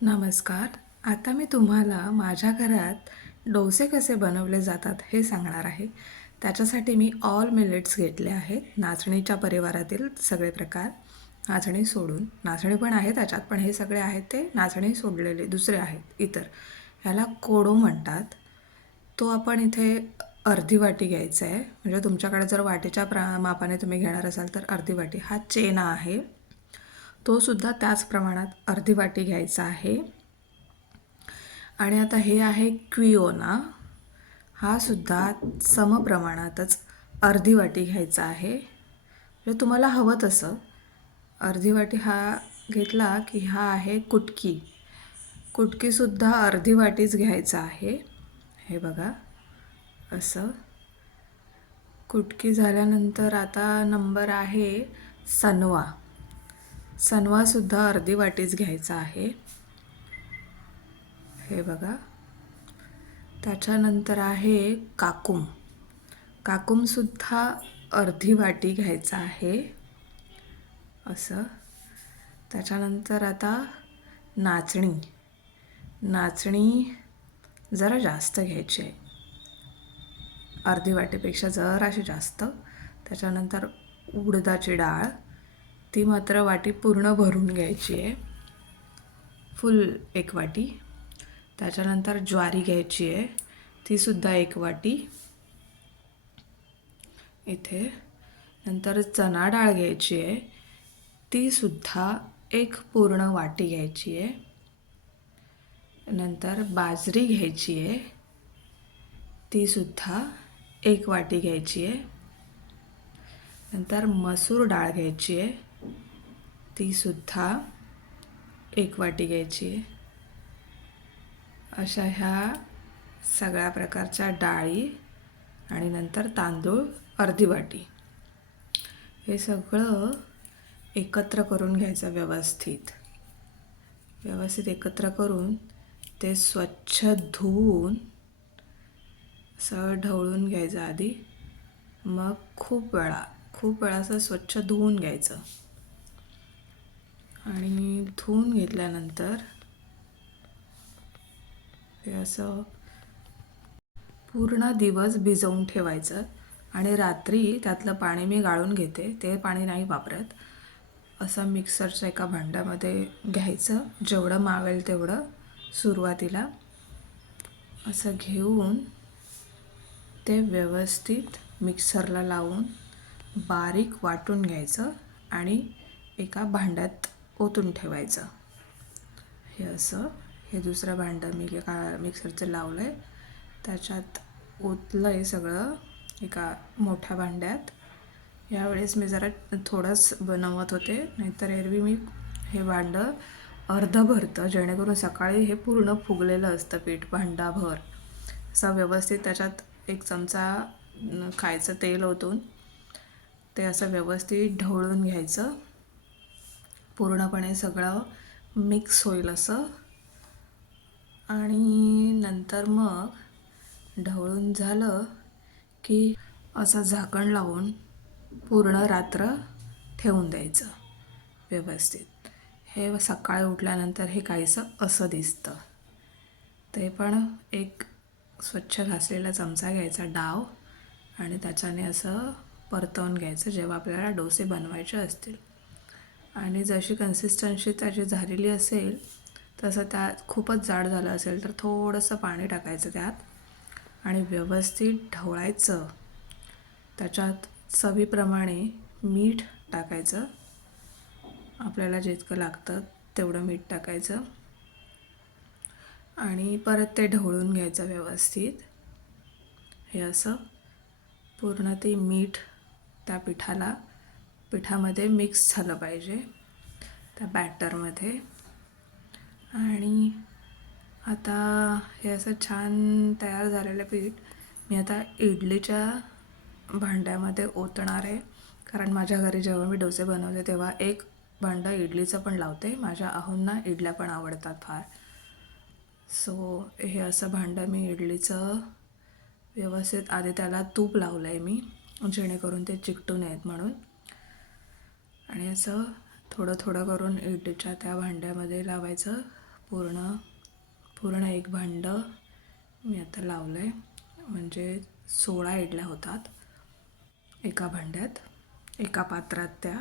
नमस्कार. आता मी तुम्हाला माझ्या घरात डोसे कसे बनवले जातात हे सांगणार आहे. त्याच्यासाठी मी ऑल मिलेट्स घेतले आहेत. नाचणीच्या परिवारातील सगळे प्रकार, नाचणी सोडून. नाचणी पण आहे त्याच्यात, पण हे सगळे आहेत ते नाचणी सोडलेले दुसरे आहेत इतर. ह्याला कोडो म्हणतात. तो आपण इथे अर्धी वाटी घ्यायचा आहे. म्हणजे तुमच्याकडे जर वाटीच्या मापाने तुम्ही घेणार असाल तर अर्धी वाटी. हा चेना आहे, तो सुद्धा त्याच प्रमाणात अर्धी वाटी घ्यायचा आहे. आणि आता हे आहे क्विओना, हा सुद्धा समप्रमाणातच अर्धी वाटी घ्यायचा आहे. म्हणजे तुम्हाला हवं तसं अर्धी वाटी हा घेतला की हा आहे कुटकी. कुटकीसुद्धा अर्धी वाटीच घ्यायचा आहे. हे बघा असं. कुटकी झाल्यानंतर आता नंबर आहे सनवा. सनवासुद्धा अर्धी वाटीच घ्यायचा आहे. हे बघा. त्याच्यानंतर आहे काकुम. काकुमसुद्धा अर्धी वाटी घ्यायचा आहे असं. त्याच्यानंतर आता नाचणी. नाचणी जरा जास्त घ्यायची आहे, अर्धी वाटीपेक्षा जराशी जास्त. त्याच्यानंतर उडदाची डाळ, ती मात्र वाटी पूर्ण भरून घ्यायची आहे, फुल एक वाटी. त्याच्यानंतर ज्वारी घ्यायची आहे, तीसुद्धा एक वाटी इथे. नंतर चणा डाळ घ्यायची आहे, तीसुद्धा एक पूर्ण वाटी घ्यायची आहे. नंतर बाजरी घ्यायची आहे, तीसुद्धा एक वाटी घ्यायची आहे. नंतर मसूर डाळ घ्यायची आहे, तीसुद्धा एक वाटी घ्यायची आहे. अशा ह्या सगळ्या प्रकारच्या डाळी आणि नंतर तांदूळ अर्धी वाटी. हे सगळं एकत्र करून घ्यायचं व्यवस्थित. व्यवस्थित एकत्र करून ते स्वच्छ धुवून असं ढवळून घ्यायचं आधी. मग खूप वेळा असं स्वच्छ धुवून घ्यायचं. आणि धुवून घेतल्यानंतर हे असं पूर्ण दिवस भिजवून ठेवायचं. आणि रात्री त्यातलं पाणी मी गाळून घेते, ते पाणी नाही वापरत. असं मिक्सरच्या एका भांड्यामध्ये घ्यायचं, जेवढं मावेल तेवढं सुरुवातीला. असं घेऊन ते व्यवस्थित मिक्सरला लावून बारीक वाटून घ्यायचं आणि एका भांड्यात ओतून ठेवायचं. हे असं. हे दुसरं भांडं मी मिक्सरचं लावलं आहे, त्याच्यात ओतलं आहे सगळं एका मोठ्या भांड्यात. यावेळेस मी जरा थोडंच बनवत होते, नाहीतर एरवी मी हे भांडं अर्धं भरतं, जेणेकरून सकाळी हे पूर्ण फुगलेलं असतं पीठ भांडाभर. असं व्यवस्थित त्याच्यात एक चमचा खायचं तेल ओतून ते असं व्यवस्थित ढवळून घ्यायचं, पूर्णपणे सगळं मिक्स होईल असं. आणि नंतर मग ढवळून झालं की असं झाकण लावून पूर्ण रात्र ठेवून द्यायचं व्यवस्थित. हे सकाळी उठल्यानंतर हे काहीसं असं दिसतं. ते पण एक स्वच्छ घासलेला चमचा घ्यायचा डाव आणि त्याच्याने असं परतवून घ्यायचं जेव्हा आपल्याला डोसे बनवायचे असतील. आणि जशी कन्सिस्टन्सी त्याची झालेली असेल तसं त्यात खूपच जाड झालं असेल तर थोडंसं पाणी टाकायचं त्यात आणि व्यवस्थित ढवळायचं. त्याच्यात चवीप्रमाणे मीठ टाकायचं, आपल्याला जितकं लागतं तेवढं मीठ टाकायचं आणि परत ते ढवळून घ्यायचं व्यवस्थित. हे असं पूर्ण ते मीठ त्या पिठामध्ये मिक्स झालं पाहिजे, त्या बॅटरमध्ये. आणि आता हे असं छान तयार झालेलं पीठ मी आता इडलीच्या भांड्यामध्ये ओतणार आहे. कारण माझ्या घरी जेव्हा मी डोसे बनवते तेव्हा एक भांडं इडलीचं पण लावते. माझ्या आहोंना इडल्या पण आवडतात फार. सो हे असं भांडं मी इडलीचं व्यवस्थित आधी त्याला तूप लावलं आहे मी, जेणेकरून ते चिकटू नयेत म्हणून. आणि असं थोडं थोडं करून इडलीच्या त्या भांड्यामध्ये लावायचं, पूर्ण पूर्ण एक भांडं मी आता लावलं आहे, म्हणजे 16 इडल्या होतात एका भांड्यात, एका पात्रात त्या.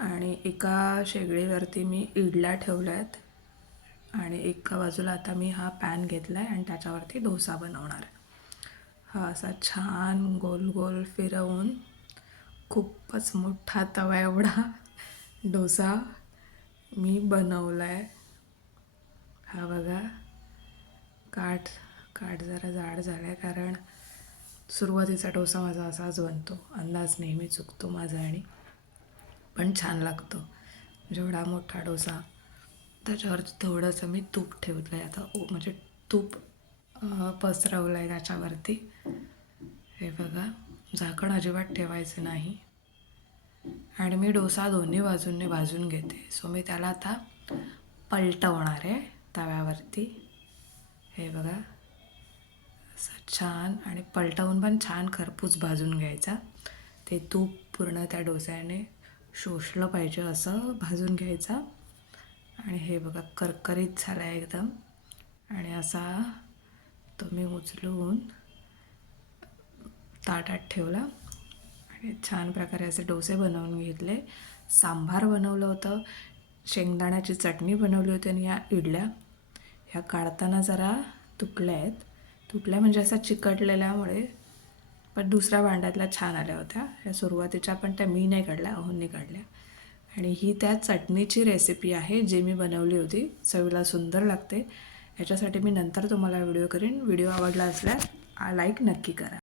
आणि एका शेगडीवरती मी इडल्या ठेवल्या आहेत आणि एका बाजूला आता मी हा पॅन घेतला आहे आणि त्याच्यावरती डोसा बनवणार आहे. हा असा छान गोल गोल फिरवून खूपच मोठा तवा एवढा डोसा मी बनवला आहे. हा बघा, काठ काठ जरा जाड झाला आहे, कारण सुरुवातीचा डोसा माझा असाच बनतो, अंदाज नेहमी चुकतो माझा, आणि पण छान लागतो. जेवढा मोठा डोसा त्याच्यावरती थोडंसं मी तूप ठेवलं आहे आता, म्हणजे तूप पसरवलं आहे त्याच्यावरती. हे बघा, झाकण अजिबात ठेवायचं नाही. आणि मी डोसा दोन्ही बाजूंनी भाजून घेते, सो मी त्याला आता पलटवणार आहे तव्यावरती. हे बघा, असं छान, आणि पलटवून पण छान खरपूस भाजून घ्यायचा. ते तूप पूर्ण त्या डोस्याने शोषलं पाहिजे असं भाजून घ्यायचा. आणि हे बघा, करकरीत झाला आहे एकदम. आणि असा तो मी उचलून ताटात ठेवला आणि छान प्रकारे असे डोसे बनवून घेतले. सांबार बनवलं होतं, शेंगदाण्याची चटणी बनवली होती, आणि या इडल्या ह्या काढताना जरा तुटल्या म्हणजे असा चिकटलेल्यामुळे, पण दुसऱ्या भांड्यातल्या छान आल्या होत्या. ह्या सुरुवातीच्या पण त्या मी नाही काढल्या, अहोंनी काढल्या. आणि ही त्या चटणीची रेसिपी आहे जी मी बनवली होती, चवीला सुंदर लागते. ह्याच्यासाठी मी नंतर तुम्हाला व्हिडिओ करीन. व्हिडिओ आवडला असल्यास लाईक नक्की करा.